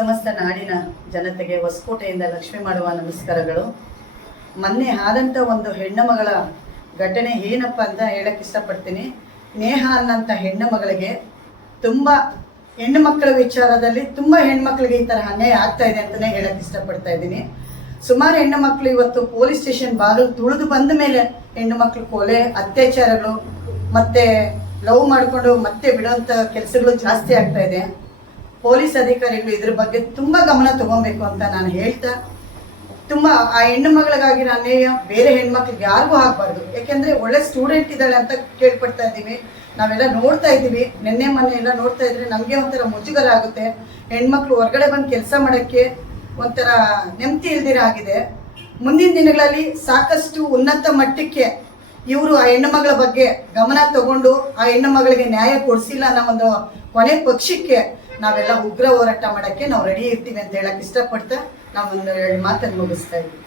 ಸಮಸ್ತ ನಾಡಿನ ಜನತೆಗೆ ಹೊಸಕೋಟೆಯಿಂದ ಲಕ್ಷ್ಮಿ ಮಾಡುವ ನಮಸ್ಕಾರಗಳು. ಮೊನ್ನೆ ಆದಂಥ ಒಂದು ಹೆಣ್ಣು ಮಗಳ ಘಟನೆ ಏನಪ್ಪ ಅಂತ ಹೇಳಕ್ಕೆ ಇಷ್ಟಪಡ್ತೀನಿ. ನೇಹ ಅನ್ನಂಥ ಹೆಣ್ಣು ಮಗಳಿಗೆ ತುಂಬ ಹೆಣ್ಣು ಮಕ್ಕಳ ವಿಚಾರದಲ್ಲಿ ತುಂಬ ಹೆಣ್ಮಕ್ಳಿಗೆ ಈ ಥರ ಅನ್ಯಾಯ ಆಗ್ತಾ ಇದೆ ಅಂತಲೇ ಹೇಳಕ್ಕೆ ಇಷ್ಟಪಡ್ತಾ ಇದ್ದೀನಿ. ಸುಮಾರು ಹೆಣ್ಣು ಮಕ್ಕಳು ಇವತ್ತು ಪೊಲೀಸ್ ಸ್ಟೇಷನ್ ಬಾಗಿಲು ತುಳಿದು ಬಂದ ಮೇಲೆ ಹೆಣ್ಣು ಮಕ್ಕಳು ಕೊಲೆ, ಅತ್ಯಾಚಾರಗಳು ಮತ್ತೆ ಲವ್ ಮಾಡಿಕೊಂಡು ಮತ್ತೆ ಬಿಡುವಂಥ ಕೆಲಸಗಳು ಜಾಸ್ತಿ ಆಗ್ತಾ ಇದೆ. ಪೊಲೀಸ್ ಅಧಿಕಾರಿಗಳು ಇದ್ರ ಬಗ್ಗೆ ತುಂಬಾ ಗಮನ ತಗೊಬೇಕು ಅಂತ ನಾನು ಹೇಳ್ತಾ, ತುಂಬಾ ಆ ಹೆಣ್ಣು ಮಗಳಿಗಾಗಿರೋ ಅನ್ಯಾಯ, ಬೇರೆ ಹೆಣ್ಮಕ್ಳಿಗೆ ಯಾರಿಗೂ ಆಗಬಾರ್ದು. ಯಾಕೆಂದ್ರೆ ಒಳ್ಳೆ ಸ್ಟೂಡೆಂಟ್ ಇದ್ದಾಳೆ ಅಂತ ಕೇಳ್ಪಡ್ತಾ ಇದ್ದೀವಿ. ನಾವೆಲ್ಲ ನೋಡ್ತಾ ಇದ್ದೀವಿ. ನಿನ್ನೆ ಮೊನ್ನೆ ಎಲ್ಲ ನೋಡ್ತಾ ಇದ್ರೆ ನಮಗೆ ಒಂಥರ ಮುಜುಗರ ಆಗುತ್ತೆ. ಹೆಣ್ಮಕ್ಳು ಹೊರಗಡೆ ಬಂದು ಕೆಲಸ ಮಾಡೋಕ್ಕೆ ಒಂಥರ ನೆಮ್ಮದಿ ಇಲ್ದಿರ ಆಗಿದೆ. ಮುಂದಿನ ದಿನಗಳಲ್ಲಿ ಸಾಕಷ್ಟು ಉನ್ನತ ಮಟ್ಟಕ್ಕೆ ಇವರು ಆ ಹೆಣ್ಣು ಮಗಳ ಬಗ್ಗೆ ಗಮನ ತಗೊಂಡು ಆ ಹೆಣ್ಣು ಮಗಳಿಗೆ ನ್ಯಾಯ ಕೊಡಿಸಿಲ್ಲ ಅನ್ನೋ ಒಂದು ಕೊನೆ ಪಕ್ಷಕ್ಕೆ ನಾವೆಲ್ಲ ಉಗ್ರ ಹೋರಾಟ ಮಾಡೋಕ್ಕೆ ನಾವು ರೆಡಿ ಇರ್ತೀವಿ ಅಂತ ಹೇಳಕ್ ಇಷ್ಟಪಡ್ತಾ ನಾವು ಒಂದು ಎರಡು ಮಾತನ್ನು ಮುಗಿಸ್ತಾ ಇದ್ದೀವಿ